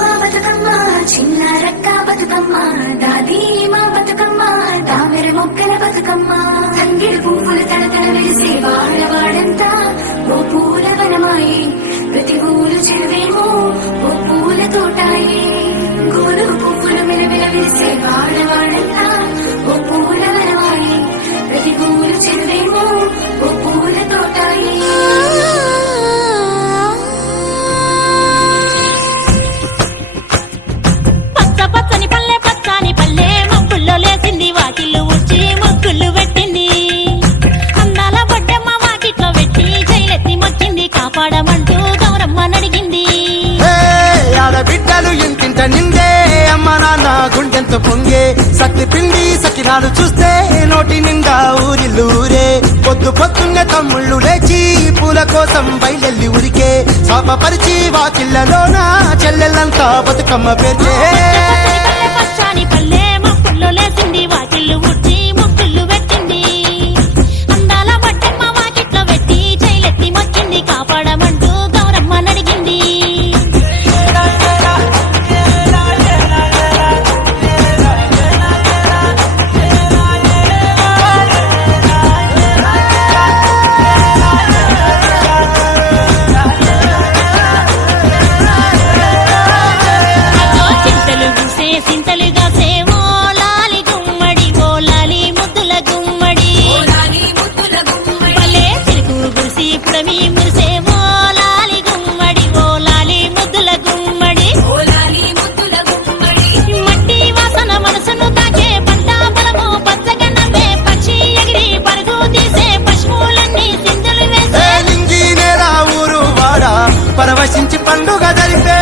మా బతుకమ్మ చిన్నారక్క బతుకమ్మ దాది మా బతుకమ్మ తామెర మొక్కల బతుకమ్మ తంగిడి పువ్వులు తడతడ వెలిసే వాడవాడంతా ఓ పూల వనమాయి ప్రతి ఊరు చెరువేమో ఓ పూల తోటాయి గోరు పువ్వులు మెలమెల వెలిసే వాడవాడంతా ఓ పూల వనమాయి ప్రతి ఊరు చెరువేమో ఓ పూల తోటాయి లేసింది వాకిళ్ళు ఊడ్చి ముగ్గులు పెట్టింది అందాల బొడ్డమ్మ వాకిట్లో పెట్టి జైలెత్తి మొక్కింది కాపాడమంటూ గౌరమ్మ నడిగింది ఆడబిడ్డలు ఇంటింట నిందే అమ్మ నాన్న గుండెంత పొంగే సత్తి పిండి సకినాలు చూస్తే నోటి నిండా ఊరిల్లూరే పొద్దు పొద్దున్నే తమ్ముళ్ళు లేచి పూల కోసం బయలెల్లి ఉరికే శాపపరిచి వాకిళ్లలోన చెల్లెళ్ళంతా బతుకమ్మ పేర్చే పచ్చాని పల్లె లేసింది వాకిళ్ళు ఊడ్చి ముగ్గులు పెట్టింది అందాల బొడ్డమ్మ వాకిట్లో పెట్టి జైలెత్తి మొక్కింది కాపాడమంటూ గౌరమ్మ నడిగింది చింతలు పూసే సింతలుగా సేవో పుడమి మురిసే ఓలాలి గుమ్మడి ఓలాలి ముద్దుల గుమ్మడి మట్టి వాసన మనసును తాకే పంట బలము పచ్చగా నవ్వే పక్షి ఎగిరి పరుగు తీసే పశువులన్నీ సింధులు వేసే ఊరు వాడ పరవశించి పండుగ జరిపే